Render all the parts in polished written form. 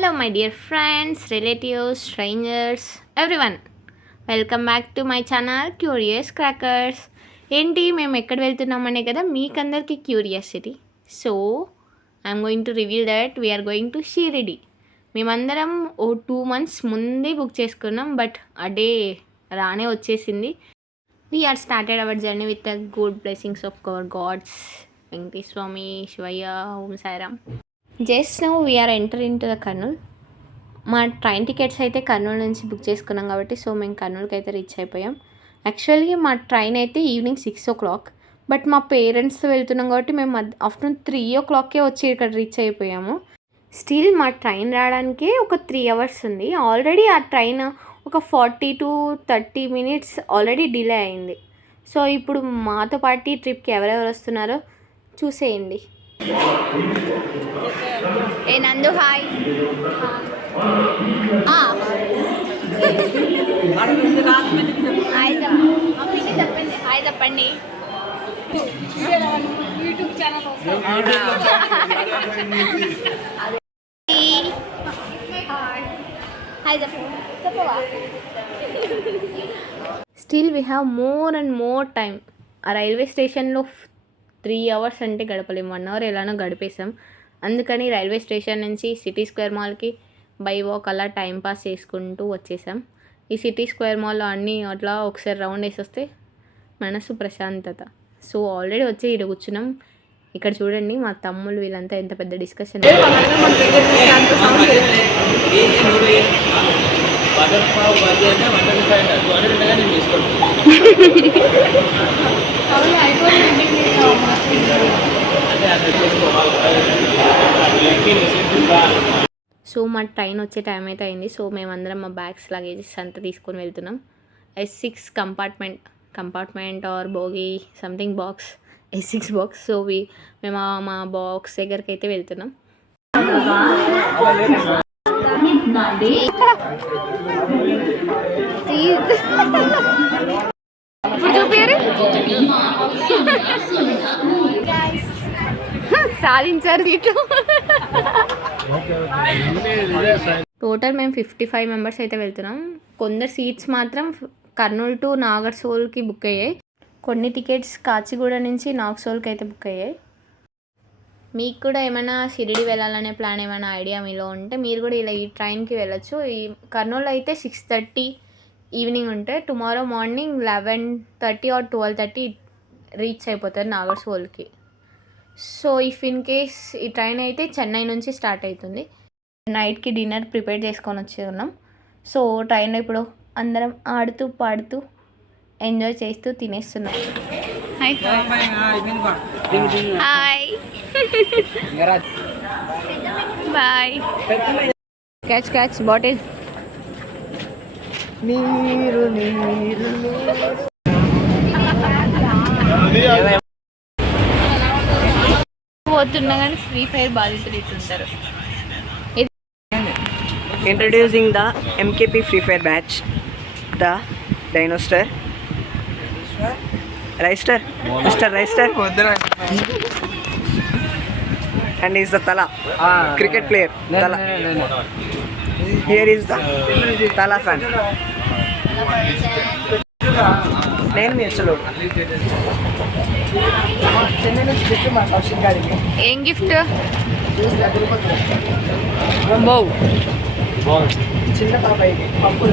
Hello, my dear friends, relatives, strangers, everyone. Welcome back to my channel curious crackers. ఏంటి మేము ఎక్కడ వెళ్తున్నామనే కదా మీకందరికీ curiosity. So I'm going to reveal that we're going to Shirdi. మేమందరం 2 months ముందే book చేసుకున్నాం, బట్ ఆ డే రానే వచ్చేసింది. We're started our journey with the good blessings of our gods Venkateswara Swamy, Shivayya, Om Sairam. Just now we're enter into the Kurnool. మా train tickets అయితే కర్నూలు నుంచి book చేసుకున్నాం కాబట్టి సో మేము కర్నూలుకి అయితే రీచ్ అయిపోయాం. యాక్చువల్లీ మా ట్రైన్ అయితే ఈవినింగ్ 6 o'clock, బట్ మా పేరెంట్స్తో వెళ్తున్నాం కాబట్టి మేము ఆఫ్టర్నూన్ 3 o'clockకే వచ్చి ఇక్కడ రీచ్ అయిపోయాము. స్టిల్ మా ట్రైన్ రావడానికి ఒక 3 hours ఉంది. ఆల్రెడీ ఆ ట్రైన్ ఒక 40 to 30 minutes ఆల్రెడీ డిలే అయింది. సో ఇప్పుడు మాతో పాటు ఈ ట్రిప్కి ఎవరెవరు వస్తున్నారో చూసేయండి. ఏ నందు హాయ్. హాయ్ చెప్పండి, హాయ్ చెప్పండి. యూట్యూబ్ ఛానల్ హాయ్ చెప్పవా. Still we have more and more time. ఆ రైల్వే స్టేషన్లో 3 hours అంటే గడపలేము, 1 hour ఎలానో గడిపేసాం. అందుకని రైల్వే స్టేషన్ నుంచి సిటీ స్క్వేర్ మాల్కి బై వాక్ అలా టైంపాస్ చేసుకుంటూ వచ్చేసాం. ఈ సిటీ స్క్వేర్ మాల్లో అన్నీ అట్లా ఒకసారి రౌండ్ వేసి వస్తే మనసు ప్రశాంతత. సో ఆల్రెడీ వచ్చి ఇక్కడ కూర్చున్నాం. ఇక్కడ చూడండి మా తమ్ముళ్ళు వీళ్ళంతా ఎంత పెద్ద డిస్కషన్. సో మా ట్రైన్ వచ్చే టైం అయితే అయింది. సో మేమందరం మా బ్యాగ్స్ లగేజెస్ అంతా తీసుకొని వెళ్తున్నాం. S6 compartment or bogie something box, S6 box. So మేము మా బాక్స్ దగ్గరికి అయితే వెళ్తున్నాం. ఇప్పుడు చూపారు సాధించారు సీట్లు. టోటల్ మేము 55 members అయితే వెళ్తున్నాం. కొందరు సీట్స్ మాత్రం కర్నూలు టు నాగర్సోల్కి బుక్ అయ్యాయి. కొన్ని టికెట్స్ కాచిగూడ నుంచి నాగర్సోల్కి అయితే బుక్ అయ్యాయి. మీకు కూడా ఏమైనా షిరిడి వెళ్ళాలనే ప్లాన్ ఏమైనా ఐడియా మీలో ఉంటే మీరు కూడా ఇలా ఈ ట్రైన్కి వెళ్ళొచ్చు. ఈ కర్నూలు అయితే 6:30 ఈవినింగ్ ఉంటే టుమారో మార్నింగ్ 11:30 or 12:30 రీచ్ అయిపోతారు నాగర్సోల్కి. సో ఇఫ్ ఇన్ కేస్ ఈ ట్రైన్ అయితే చెన్నై నుంచి స్టార్ట్ అవుతుంది. నైట్కి డిన్నర్ ప్రిపేర్ చేసుకొని వచ్చి ఉన్నాం. సో ట్రైన్లో ఇప్పుడు అందరం ఆడుతూ పాడుతూ ఎంజాయ్ చేస్తూ తినేస్తున్నాం. Hi bye. Catch bottle. నీరు పోతున్నా కానీ ఫ్రీ ఫైర్ బాధితులు ఇట్టుంటారు. Introducing the MKP Free Fire batch, the Dinoster, Mr. Reister, and he is the Tala, cricket player. Tala. Here is the Tala fan. నేను మీ అసలు ఏం గిఫ్ట్? చిన్న పాప అప్పుడు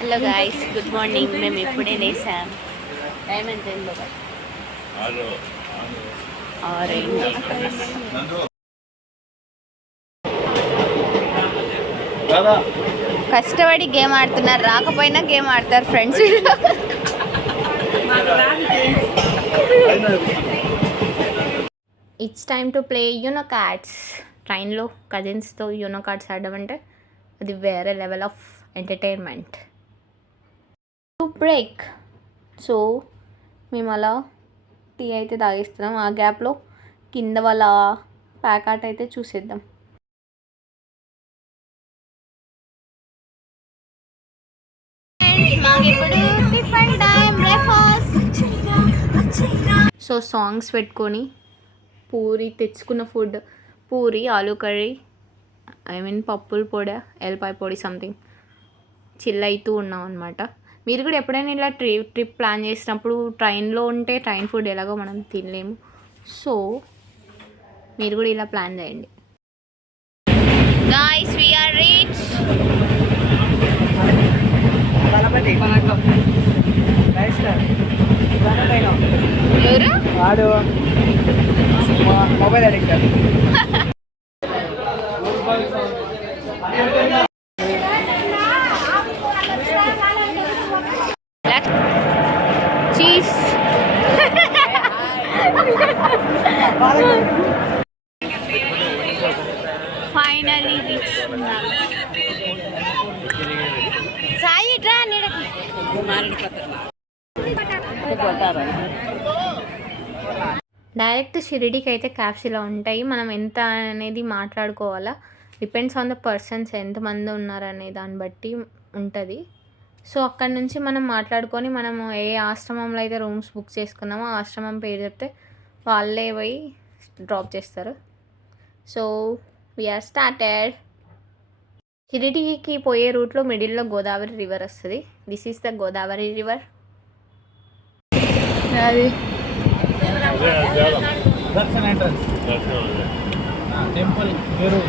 హలో గాయస్, గుడ్ మార్నింగ్. మేము ఇప్పుడే లేసాం. టైం ఎంత అయిందో కష్టపడి గేమ్ ఆడుతున్నారు, రాకపోయినా గేమ్ ఆడతారు friends. It's time to play you know cards. ట్రైన్లో కజిన్స్తో యూనో కార్డ్స్ ఆడడం అంటే అది వేరే level of entertainment. To break. So మేము అలా టీ అయితే తాగిస్తున్నాం. ఆ గ్యాప్లో కింద వాళ్ళ ప్యాక్ ఆట అయితే చూసేద్దాం. మాకు ఇప్పుడు tiffin time breakfast. So songs పెట్టుకొని పూరి తెచ్చుకున్న ఫుడ్, పూరి, ఆలూ కర్రీ, పప్పుల పొడి, ఎల్లిపాయ పొడి సంథింగ్ చిల్ అవుతూ ఉన్నాం అనమాట. మీరు కూడా ఎప్పుడైనా ఇలా ట్రిప్ ప్లాన్ చేసినప్పుడు ట్రైన్లో ఉంటే ట్రైన్ ఫుడ్ ఎలాగో మనం తినలేము. సో మీరు కూడా ఇలా ప్లాన్ చేయండి. Guys, we are rich. ఎవరు వాడు mobile adductor. Cheese. Finally reach. Sai ఇట్రా డైరెక్ట్ షిరిడీకి అయితే క్యాబ్స్ ఇలా ఉంటాయి. మనం ఎంత అనేది మాట్లాడుకోవాలా, డిపెండ్స్ ఆన్ ద పర్సన్స్, ఎంతమంది ఉన్నారనే దాన్ని బట్టి ఉంటుంది. సో అక్కడ నుంచి మనం మాట్లాడుకొని మనము ఏ ఆశ్రమంలో అయితే రూమ్స్ బుక్ చేసుకున్నామో ఆ ఆశ్రమం పేరు చెప్తే వాళ్ళే పోయి డ్రాప్ చేస్తారు. So we're started. షిరిడీకి పోయే రూట్లో మిడిల్లో గోదావరి రివర్ వస్తుంది. This is the Godavari river. అది దర్శన్ ఎంట్రన్స్ టెంపుల్ మీరు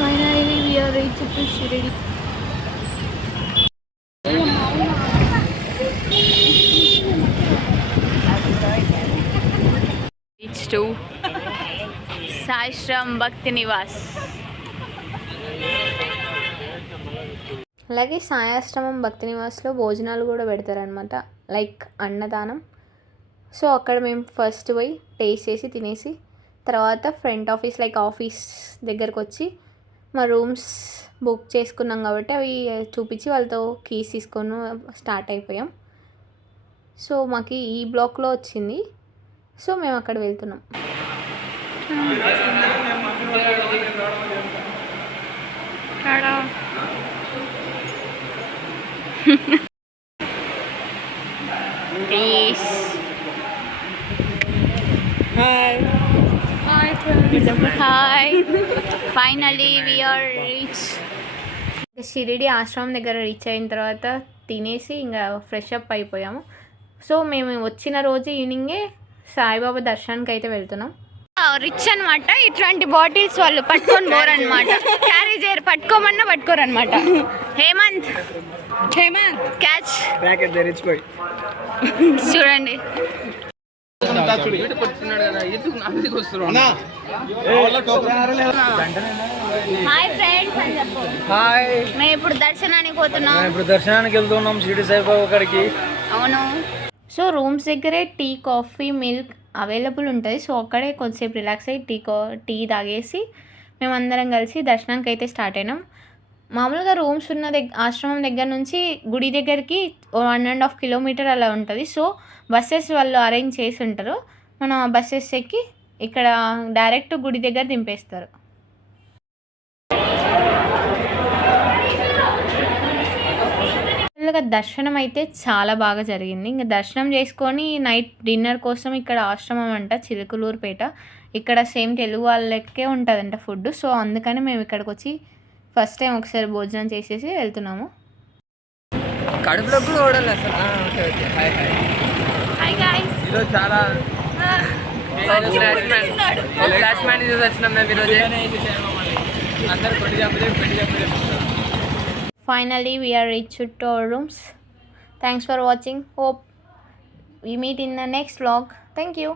finally we are reached to Shirdi. Reached to Saishram Bhakti Niwas. అలాగే సాయాశ్రమం భక్తి నివాస్లో భోజనాలు కూడా పెడతారనమాట, లైక్ అన్నదానం. సో అక్కడ మేము ఫస్ట్ పోయి టేస్ట్ చేసి తినేసి తర్వాత ఫ్రంట్ ఆఫీస్ లైక్ ఆఫీస్ దగ్గరకు వచ్చి మా రూమ్స్ బుక్ చేసుకున్నాం కాబట్టి అవి చూపించి వాళ్ళతో కీస్ తీసుకొని స్టార్ట్ అయిపోయాం. సో మాకు ఈ బ్లాక్లో వచ్చింది. సో మేము అక్కడ వెళ్తున్నాం. Peace. Hi. Hi. Finally we are reached. Shirdi ఆశ్రమం దగ్గర రీచ్ అయిన తర్వాత తినేసి ఇంకా ఫ్రెష్ అప్ అయిపోయాము. సో మేము వచ్చిన రోజు ఈవినింగే సాయిబాబా దర్శనానికి అయితే వెళ్తున్నాం. రిచ్ అనమాట. ఇట్లాంటి బాటిల్స్ వాళ్ళు పట్టుకొని పోరనమాట, క్యారీ చేయరు, పట్టుకోమన్నా పట్టుకోరనమాట. Hemant catch packet rich boy చూడండి. హాయ్ ఫ్రెండ్స్ అని చెప్పు. హాయ్, మేము ఇప్పుడు దర్శనానికి పోతున్నాం. ఇప్పుడు దర్శనానికి వెళ్తున్నాం షిరిడి సాయిబాబా కాడికి. అవును. సో రూమ్స్ దగ్గరే టీ, కాఫీ, మిల్క్ అవైలబుల్ ఉంటుంది. సో అక్కడే కొద్దిసేపు రిలాక్స్ అయ్యి టీ తాగేసి మేమందరం కలిసి దర్శనానికి అయితే స్టార్ట్ అయినాం. మామూలుగా రూమ్స్ ఉన్న ఆశ్రమం దగ్గర నుంచి గుడి దగ్గరికి 1.5 కిలోమీటర్ అలా ఉంటుంది. సో బస్సెస్ వాళ్ళు అరేంజ్ చేసి ఉంటారు. మనం ఆ బస్సెస్ ఎక్కి ఇక్కడ డైరెక్ట్ గుడి దగ్గర దింపేస్తారు. దర్శనం అయితే చాలా బాగా జరిగింది. ఇంకా దర్శనం చేసుకొని నైట్ డిన్నర్ కోసం ఇక్కడ ఆశ్రమం అంట చిలుకలూరుపేట. ఇక్కడ సేమ్ తెలుగు వాళ్ళకే ఉంటుందంట ఫుడ్. సో అందుకని మేము ఇక్కడికి వచ్చి ఫస్ట్ టైం ఒకసారి భోజనం చేసేసి వెళ్తున్నాము. కడుపులో కూడా ఓడాలి అసలు. Okay okay. Hi hi hi guys. ఈరోజు చాలా ఫ్లాష్ మ్యాన్ చూసి వచ్చినాం మేము ఈరోజు. అందరు పెళ్లి చెప్పలేదు. Finally we are reached to our rooms. Thanks for watching. Hope we meet in the next vlog. Thank you.